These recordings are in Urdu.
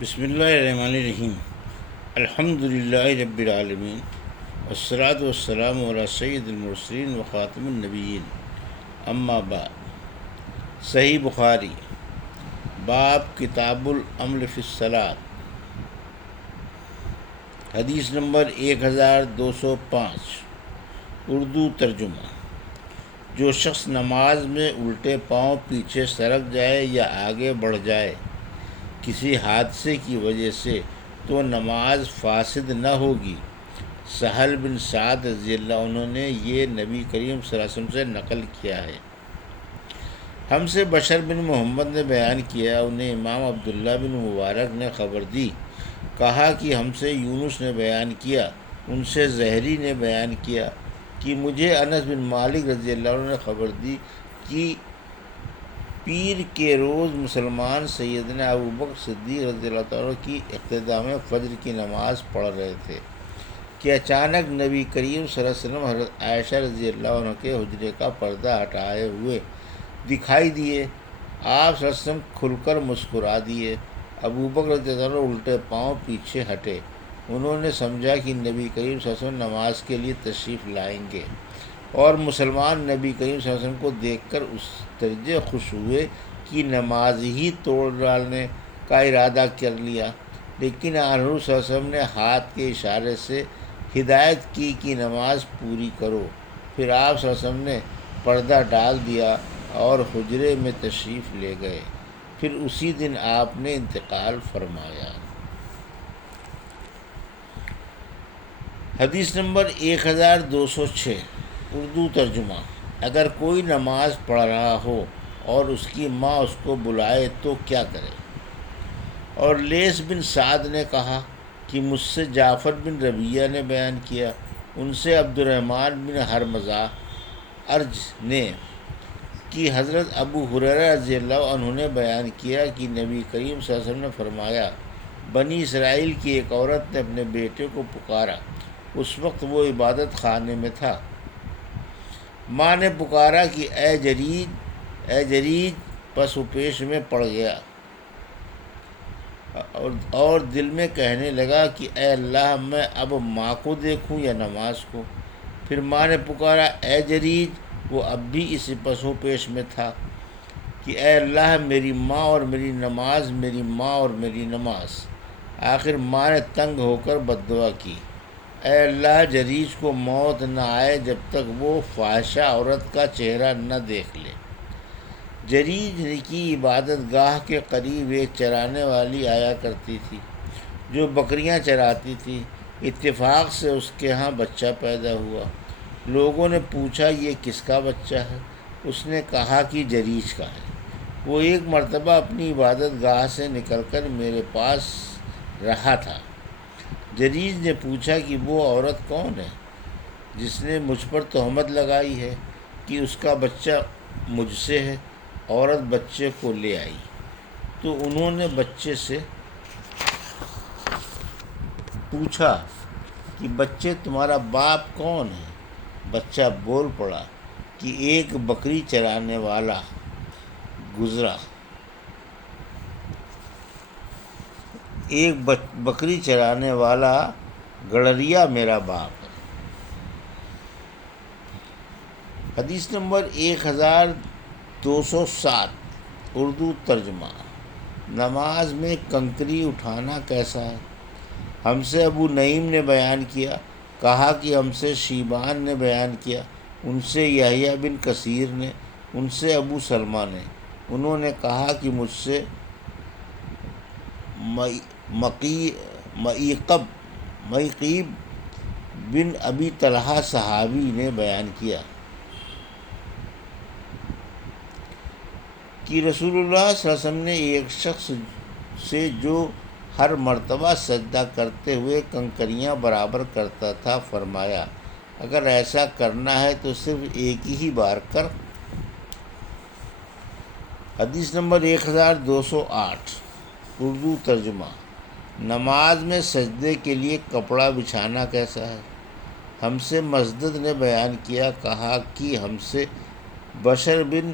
بسم اللہ الرحمن الرحیم۔ الحمد للہ رب العالمین، والصلاۃ والسلام علی سید المرسلین وخاتم النبیین، اما بعد۔ صحیح بخاری، باب کتاب العمل فی الصلاۃ، حدیث نمبر 1205، اردو ترجمہ۔ جو شخص نماز میں الٹے پاؤں پیچھے سرک جائے یا آگے بڑھ جائے کسی حادثے کی وجہ سے تو نماز فاسد نہ ہوگی۔ سہل بن سعد رضی اللہ عنہ نے یہ نبی کریم صلی اللہ علیہ وسلم سے نقل کیا ہے۔ ہم سے بشر بن محمد نے بیان کیا، انہیں امام عبداللہ بن مبارک نے خبر دی، کہا کہ ہم سے یونس نے بیان کیا، ان سے زہری نے بیان کیا کہ مجھے انس بن مالک رضی اللہ عنہ نے خبر دی کہ پیر کے روز مسلمان سیدنا ابوبکر صدیق رضی اللہ عنہ کی اختتام فجر کی نماز پڑھ رہے تھے کہ اچانک نبی کریم صلی اللہ علیہ وسلم حضرت عائشہ رضی اللہ عنہ کے حجرے کا پردہ ہٹائے ہوئے دکھائی دیے۔ آپ صلی اللہ علیہ وسلم کھل کر مسکرا دیے۔ ابوبکر رضی اللہ عنہ الٹے پاؤں پیچھے ہٹے۔ انہوں نے سمجھا کہ نبی کریم صلی اللہ علیہ وسلم نماز کے لیے تشریف لائیں گے، اور مسلمان نبی کریم صلی اللہ علیہ وسلم کو دیکھ کر اس درجے خوش ہوئے کہ نماز ہی توڑ ڈالنے کا ارادہ کر لیا، لیکن حضور صلی اللہ علیہ وسلم نے ہاتھ کے اشارے سے ہدایت کی کہ نماز پوری کرو۔ پھر آپ صلی اللہ علیہ وسلم نے پردہ ڈال دیا اور حجرے میں تشریف لے گئے۔ پھر اسی دن آپ نے انتقال فرمایا۔ حدیث نمبر 1206، اردو ترجمہ۔ اگر کوئی نماز پڑھ رہا ہو اور اس کی ماں اس کو بلائے تو کیا کرے؟ اور لیث بن سعد نے کہا کہ مجھ سے جعفر بن ربیعہ نے بیان کیا، ان سے عبد الرحمن بن حرمزہ ارج نے کہ حضرت ابو ہریرہ رضی اللہ عنہ نے بیان کیا کہ نبی کریم صلی اللہ علیہ وسلم نے فرمایا، بنی اسرائیل کی ایک عورت نے اپنے بیٹے کو پکارا، اس وقت وہ عبادت خانے میں تھا۔ ماں نے پکارا کہ اے جریج اے جریج، پس وہ پیش میں پڑ گیا اور دل میں کہنے لگا کہ اے اللہ، میں اب ماں کو دیکھوں یا نماز کو؟ پھر ماں نے پکارا اے جریج، وہ اب بھی اسی پس و پیش میں تھا کہ اے اللہ، میری ماں اور میری نماز، میری ماں اور میری نماز۔ آخر ماں نے تنگ ہو کر بددعا کی، اے اللہ، جریج کو موت نہ آئے جب تک وہ فاحشہ عورت کا چہرہ نہ دیکھ لے۔ جریج کی عبادت گاہ کے قریب ایک چرانے والی آیا کرتی تھی جو بکریاں چراتی تھی۔ اتفاق سے اس کے ہاں بچہ پیدا ہوا۔ لوگوں نے پوچھا، یہ کس کا بچہ ہے؟ اس نے کہا کہ جریج کا ہے۔ وہ ایک مرتبہ اپنی عبادت گاہ سے نکل کر میرے پاس رہا تھا۔ جریج نے پوچھا کہ وہ عورت کون ہے جس نے مجھ پر تہمت لگائی ہے کہ اس کا بچہ مجھ سے ہے؟ عورت بچے کو لے آئی تو انہوں نے بچے سے پوچھا کہ بچے تمہارا باپ کون ہے؟ بچہ بول پڑا کہ ایک بکری چرانے والا گزرا، ایک بکری چرانے والا گڑریا میرا باپ ہے۔ حدیث نمبر 1207، اردو ترجمہ۔ نماز میں کنکری اٹھانا کیسا ہے؟ ہم سے ابو نعیم نے بیان کیا، کہا کہ ہم سے شیبان نے بیان کیا، ان سے یحییٰ بن کثیر نے، ان سے ابو سلمہ نے، انہوں نے کہا کہ مجھ سے مئیقیب بن ابی طلحہ صحابی نے بیان کیا کہ رسول اللہ صلی اللہ علیہ وسلم نے ایک شخص سے جو ہر مرتبہ سجدہ کرتے ہوئے کنکریاں برابر کرتا تھا فرمایا، اگر ایسا کرنا ہے تو صرف ایک ہی بار کر۔ حدیث نمبر 1208، اردو ترجمہ۔ نماز میں سجدے کے لیے کپڑا بچھانا کیسا ہے؟ ہم سے مسدد نے بیان کیا، کہا کہ ہم سے بشر بن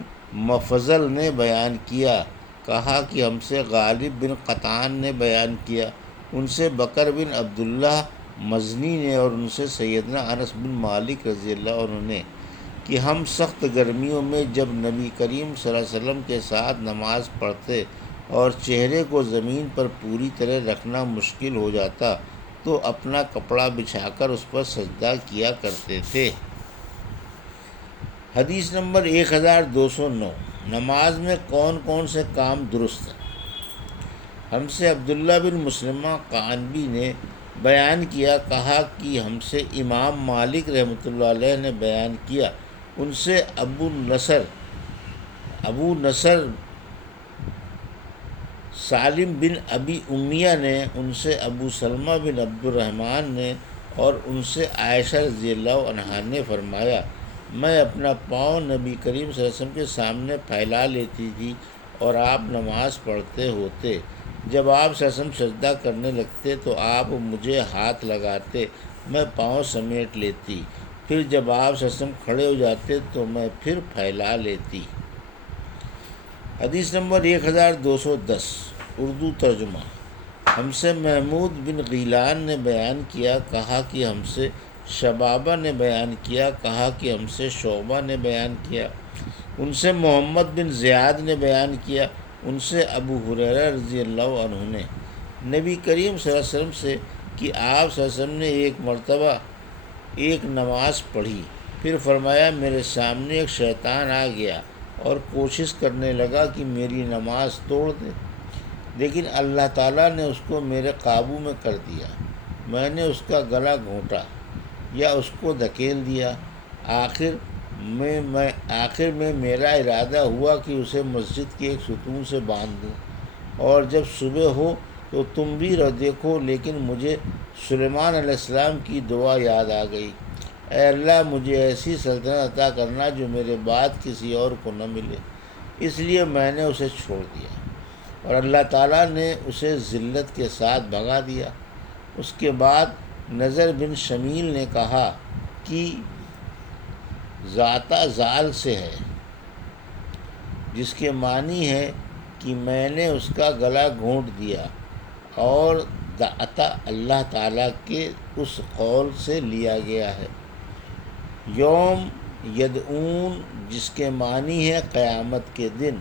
مفضل نے بیان کیا کہا کہ ہم سے غالب بن قطان نے بیان کیا، ان سے بکر بن عبداللہ مزنی نے، اور ان سے سیدنا انس بن مالک رضی اللہ عنہ نے کہ ہم سخت گرمیوں میں جب نبی کریم صلی اللہ علیہ وسلم کے ساتھ نماز پڑھتے اور چہرے کو زمین پر پوری طرح رکھنا مشکل ہو جاتا تو اپنا کپڑا بچھا کر اس پر سجدہ کیا کرتے تھے۔ حدیث نمبر 1209، نماز میں کون کون سے کام درست ہیں؟ ہم سے عبداللہ بن مسلمہ قعنبی نے بیان کیا، کہا کہ ہم سے امام مالک رحمۃ اللہ علیہ نے بیان کیا، ان سے ابو نصر سالم بن ابی امیہ نے، ان سے ابو سلمہ بن عبد الرحمن نے، اور ان سے عائشہ رضی اللہ عنہا نے فرمایا، میں اپنا پاؤں نبی کریم صلی اللہ علیہ وسلم کے سامنے پھیلا لیتی تھی اور آپ نماز پڑھتے ہوتے۔ جب آپ صلی اللہ علیہ وسلم سجدہ کرنے لگتے تو آپ مجھے ہاتھ لگاتے، میں پاؤں سمیٹ لیتی، پھر جب آپ صلی اللہ علیہ وسلم کھڑے ہو جاتے تو میں پھر پھیلا لیتی۔ حدیث نمبر 1210، اردو ترجمہ۔ ہم سے محمود بن غیلان نے بیان کیا، کہا کہ ہم سے شبابہ نے بیان کیا، کہا کہ ہم سے شعبہ نے بیان کیا، ان سے محمد بن زیاد نے بیان کیا، ان سے ابو ہریرہ رضی اللہ عنہ نے نبی کریم صلی اللہ علیہ وسلم سے کہ آپ صلی اللہ علیہ وسلم نے ایک مرتبہ ایک نماز پڑھی، پھر فرمایا میرے سامنے ایک شیطان آ گیا اور کوشش کرنے لگا کہ میری نماز توڑ دے، لیکن اللہ تعالیٰ نے اس کو میرے قابو میں کر دیا۔ میں نے اس کا گلا گھونٹا یا اس کو دھکیل دیا، آخر میں میرا ارادہ ہوا کہ اسے مسجد کے ایک ستون سے باندھ دوں، اور جب صبح ہو تو تم بھی دیکھو، لیکن مجھے سلیمان علیہ السلام کی دعا یاد آ گئی، اے اللہ مجھے ایسی سلطنت عطا کرنا جو میرے بعد کسی اور کو نہ ملے، اس لیے میں نے اسے چھوڑ دیا، اور اللہ تعالیٰ نے اسے ذلت کے ساتھ بھگا دیا۔ اس کے بعد نظر بن شمیل نے کہا کہ ذاتہ زال سے ہے، جس کے معنی ہے کہ میں نے اس کا گلا گھونٹ دیا، اور دعتا اللہ تعالیٰ کے اس قول سے لیا گیا ہے۔ یوم یدعون، جس کے معنی ہے قیامت کے دن،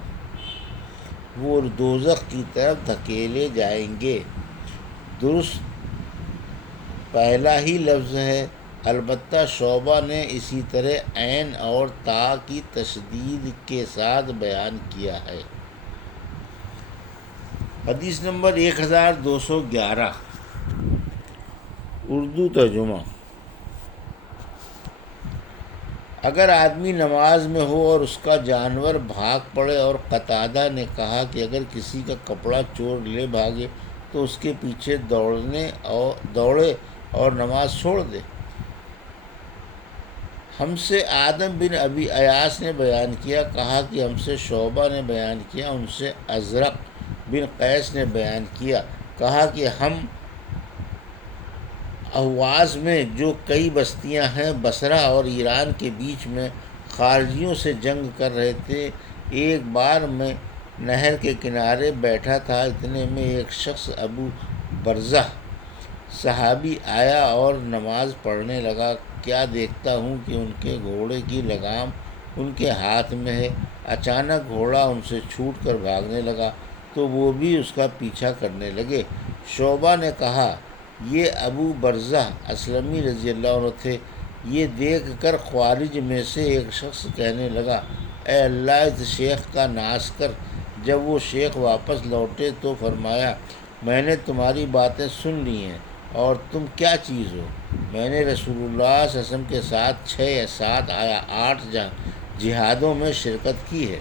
وہ دوزخ کی طرف دھکیلے جائیں گے۔ درست پہلا ہی لفظ ہے، البتہ شعبہ نے اسی طرح عین اور تا کی تشدید کے ساتھ بیان کیا ہے۔ حدیث نمبر 1211، اردو ترجمہ۔ اگر آدمی نماز میں ہو اور اس کا جانور بھاگ پڑے، اور قتادہ نے کہا کہ اگر کسی کا کپڑا چور لے بھاگے تو اس کے پیچھے دوڑے اور نماز چھوڑ دے۔ ہم سے آدم بن ابی ایاس نے بیان کیا، کہا کہ ہم سے شعبہ نے بیان کیا، ان سے ازرق بن قیس نے بیان کیا، کہا کہ ہم اہواز میں، جو کئی بستیاں ہیں بصرہ اور ایران کے بیچ میں، خارجیوں سے جنگ کر رہے تھے۔ ایک بار میں نہر کے کنارے بیٹھا تھا، اتنے میں ایک شخص ابو برزہ صحابی آیا اور نماز پڑھنے لگا۔ کیا دیکھتا ہوں کہ ان کے گھوڑے کی لگام ان کے ہاتھ میں ہے۔ اچانک گھوڑا ان سے چھوٹ کر بھاگنے لگا تو وہ بھی اس کا پیچھا کرنے لگے۔ شعبہ نے کہا، یہ ابو برزہ اسلمی رضی اللہ عنہ تھے۔ یہ دیکھ کر خوارج میں سے ایک شخص کہنے لگا، اے اللہ اس شیخ کا ناش کر۔ جب وہ شیخ واپس لوٹے تو فرمایا، میں نے تمہاری باتیں سن لی ہیں، اور تم کیا چیز ہو؟ میں نے رسول اللہ صلی اللہ علیہ وسلم کے ساتھ 6 یا 7 یا 8 جہادوں میں شرکت کی ہے،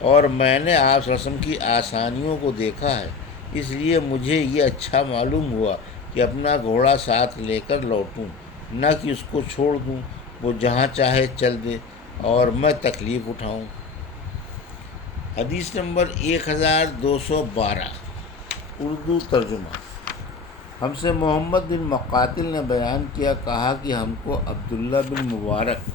اور میں نے آپ صلی اللہ علیہ وسلم کی آسانیوں کو دیکھا ہے، اس لیے مجھے یہ اچھا معلوم ہوا کہ اپنا گھوڑا ساتھ لے کر لوٹوں، نہ کہ اس کو چھوڑ دوں، وہ جہاں چاہے چل دے اور میں تکلیف اٹھاؤں۔ حدیث نمبر 1212، اردو ترجمہ۔ ہم سے محمد بن مقاتل نے بیان کیا، کہا کہ ہم کو عبداللہ بن مبارک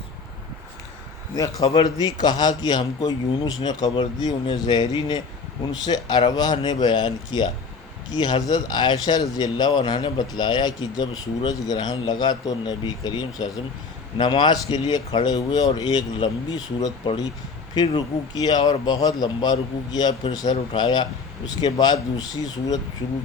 نے خبر دی، کہا کہ ہم کو یونس نے خبر دی، انہیں زہری نے ان سے عروہ نے بیان کیا کہ حضرت عائشہ رضی اللہ عنہا نے بتلایا کہ جب سورج گرہن لگا تو نبی کریم صلی اللہ علیہ وسلم نماز کے لیے کھڑے ہوئے اور ایک لمبی صورت پڑھی، پھر رکوع کیا اور بہت لمبا رکوع کیا، پھر سر اٹھایا، اس کے بعد دوسری صورت شروع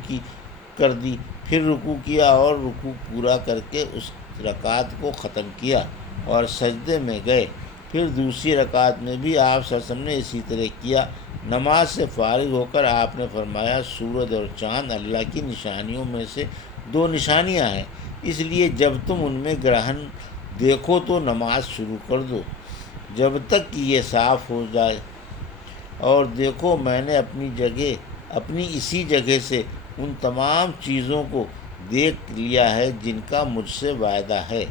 کر دی، پھر رکوع کیا اور رکوع پورا کر کے اس رکعت کو ختم کیا اور سجدے میں گئے، پھر دوسری رکعت میں بھی آپ صلی اللہ علیہ وسلم نے اسی طرح کیا۔ نماز سے فارغ ہو کر آپ نے فرمایا، سورج اور چاند اللہ کی نشانیوں میں سے دو نشانیاں ہیں، اس لیے جب تم ان میں گرہن دیکھو تو نماز شروع کر دو جب تک کہ یہ صاف ہو جائے، اور دیکھو میں نے اپنی اسی جگہ سے ان تمام چیزوں کو دیکھ لیا ہے جن کا مجھ سے وعدہ ہے،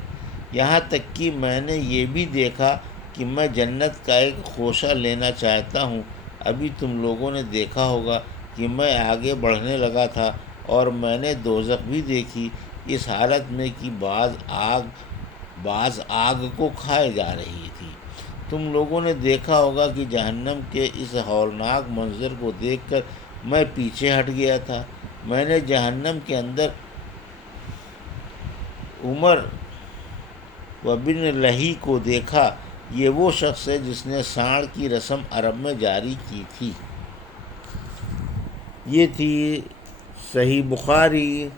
یہاں تک کہ میں نے یہ بھی دیکھا کہ میں جنت کا ایک خوشہ لینا چاہتا ہوں۔ ابھی تم لوگوں نے دیکھا ہوگا کہ میں آگے بڑھنے لگا تھا اور میں نے دوزخ بھی دیکھی، اس حالت میں کہ بعض آگ کو کھائے جا رہی تھی۔ تم لوگوں نے دیکھا ہوگا کہ جہنم کے اس ہولناک منظر کو دیکھ کر میں پیچھے ہٹ گیا تھا۔ میں نے جہنم کے اندر عمر بن لہی کو دیکھا، یہ وہ شخص ہے جس نے سانڑ کی رسم عرب میں جاری کی تھی۔ یہ تھی صحیح بخاری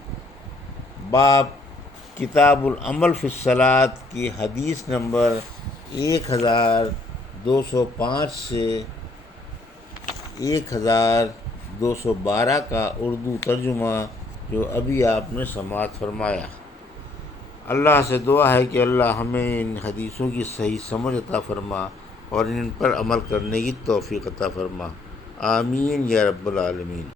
باب کتاب العمل فی الصلاۃ کی حدیث نمبر 1205 سے 1212 کا اردو ترجمہ جو ابھی آپ نے سماعت فرمایا۔ اللہ سے دعا ہے کہ اللہ ہمیں ان حدیثوں کی صحیح سمجھ عطا فرما اور ان پر عمل کرنے کی توفیق عطا فرما، آمین یا رب العالمین۔